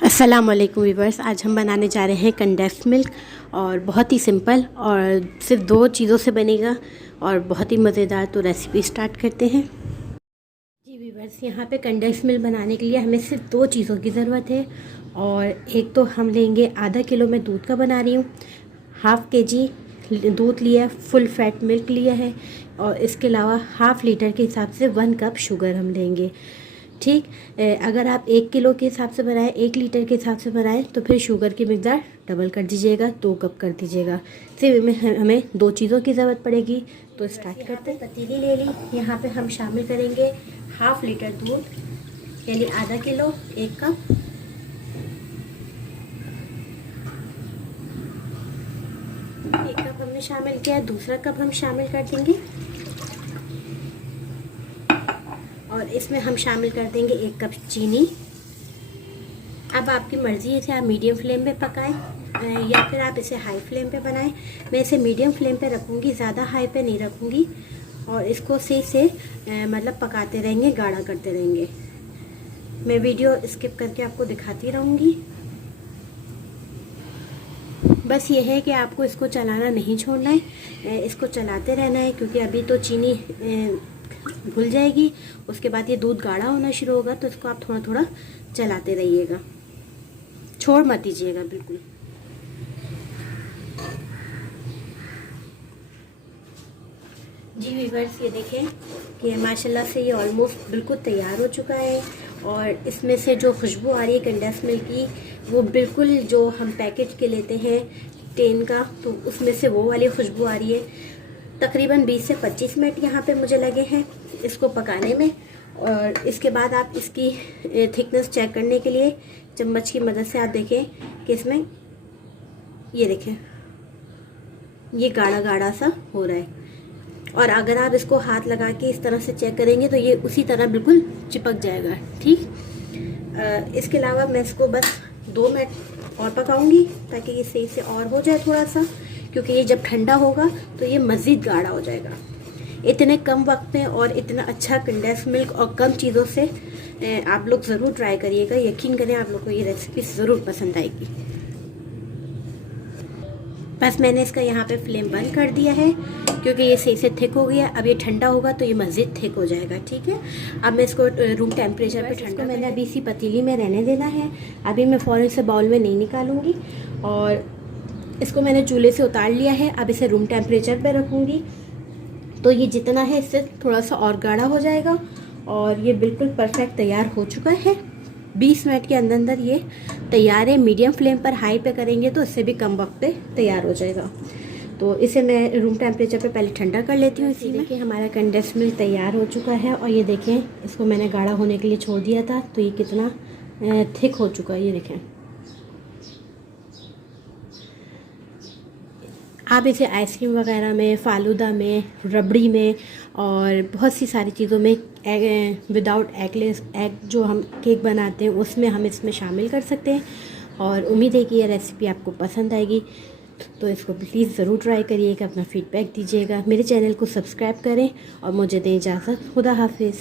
अस्सलाम वालेकुम वीवर्स। आज हम बनाने जा रहे हैं कंडेंस्ड मिल्क और बहुत ही सिंपल और सिर्फ 2 चीज़ों से बनेगा और बहुत ही मज़ेदार। तो रेसिपी स्टार्ट करते हैं। जी वीवर्स, यहाँ पे कंडेंस्ड मिल्क बनाने के लिए हमें सिर्फ 2 चीज़ों की ज़रूरत है। और एक तो हम लेंगे आधा किलो में दूध का बना रही हूँ, हाफ़ केजी दूध लिया, फुल फैट मिल्क लिया है। और इसके अलावा हाफ़ लीटर के हिसाब से 1 कप शुगर हम लेंगे। ठीक, अगर आप 1 किलो के हिसाब से बनाएं, 1 लीटर के हिसाब से बनाएं तो फिर शुगर की मिकदार डबल कर दीजिएगा, 2 कप कर दीजिएगा। सिर्फ में हमें 2 चीज़ों की ज़रूरत पड़ेगी। तो स्टार्ट करते हैं। पतीली ले ली, यहाँ पे हम शामिल करेंगे हाफ़ लीटर दूध, यानी आधा किलो 1 कप। एक कप हमने शामिल किया, दूसरा कप हम शामिल कर देंगे और इसमें हम शामिल कर देंगे 1 कप चीनी। अब आपकी मर्ज़ी है, आप मीडियम फ्लेम पे पकाएं या फिर आप इसे हाई फ्लेम पे बनाएं। मैं इसे मीडियम फ्लेम पे रखूँगी, ज़्यादा हाई पे नहीं रखूँगी। और इसको सही से मतलब पकाते रहेंगे, गाढ़ा करते रहेंगे। मैं वीडियो स्किप करके आपको दिखाती रहूँगी। बस ये है कि आपको इसको चलाना नहीं छोड़ना है, इसको चलाते रहना है, क्योंकि अभी तो चीनी घुल जाएगी, उसके बाद ये दूध गाढ़ा होना शुरू होगा। तो इसको आप थोड़ा थोड़ा चलाते रहिएगा, छोड़ मत दीजिएगा बिल्कुल। जी वीवर्स, ये देखें कि माशाल्लाह से ये ऑलमोस्ट बिल्कुल तैयार हो चुका है। और इसमें से जो खुशबू आ रही है कंडेंस्ड मिल्क की, वो बिल्कुल जो हम पैकेट के लेते हैं टेन का, तो उसमें से वो वाली खुशबू आ रही है। तकरीबन 20 से 25 मिनट यहाँ पे मुझे लगे हैं इसको पकाने में। और इसके बाद आप इसकी थिकनेस चेक करने के लिए चम्मच की मदद से आप देखें कि इसमें ये देखें ये गाढ़ा गाढ़ा सा हो रहा है। और अगर आप इसको हाथ लगा के इस तरह से चेक करेंगे तो ये उसी तरह बिल्कुल चिपक जाएगा। ठीक, इसके अलावा मैं इसको बस 2 मिनट और पकाऊंगी ताकि ये सही से और हो जाए थोड़ा सा, क्योंकि ये जब ठंडा होगा तो ये मज़ीद गाढ़ा हो जाएगा। इतने कम वक्त में और इतना अच्छा कंडेंस्ड मिल्क और कम चीज़ों से आप लोग ज़रूर ट्राई करिएगा। यकीन करें, आप लोग को ये रेसिपी ज़रूर पसंद आएगी। बस मैंने इसका यहाँ पे फ्लेम बंद कर दिया है, क्योंकि ये सही से थिक हो गया। अब ये ठंडा होगा तो ये मज़ीद थिक हो जाएगा। ठीक है, अब मैं इसको रूम टेम्परेचर पे ठंडा मैंने अभी इसी पतीली में रहने देना है। अभी मैं फ़ौरन से बाउल में नहीं निकालूंगी। और इसको मैंने चूल्हे से उतार लिया है। अब इसे रूम टेम्परेचर पे रखूँगी तो ये जितना है इससे थोड़ा सा और गाढ़ा हो जाएगा। और ये बिल्कुल परफेक्ट तैयार हो चुका है। 20 मिनट के अंदर अंदर ये तैयार है। मीडियम फ्लेम पर हाई पे करेंगे तो इससे भी कम वक्त पे तैयार हो जाएगा। तो इसे मैं रूम टेम्परेचर पे पहले ठंडा कर लेती हूँ। इसी में कि हमारा कंडेंस्ड मिल्क तैयार हो चुका है। और ये देखें, इसको मैंने गाढ़ा होने के लिए छोड़ दिया था तो ये कितना थिक हो चुका है। ये देखें, आप इसे आइसक्रीम वगैरह में, फालूदा में, रबड़ी में और बहुत सी सारी चीज़ों में विदाउट एगलेस एग जो हम केक बनाते हैं उसमें हम इसमें शामिल कर सकते हैं। और उम्मीद है कि यह रेसिपी आपको पसंद आएगी। तो इसको प्लीज़ ज़रूर ट्राई करिएगा, अपना फीडबैक दीजिएगा। मेरे चैनल को सब्सक्राइब करें और मुझे दें इजाज़त। खुदा हाफिज़।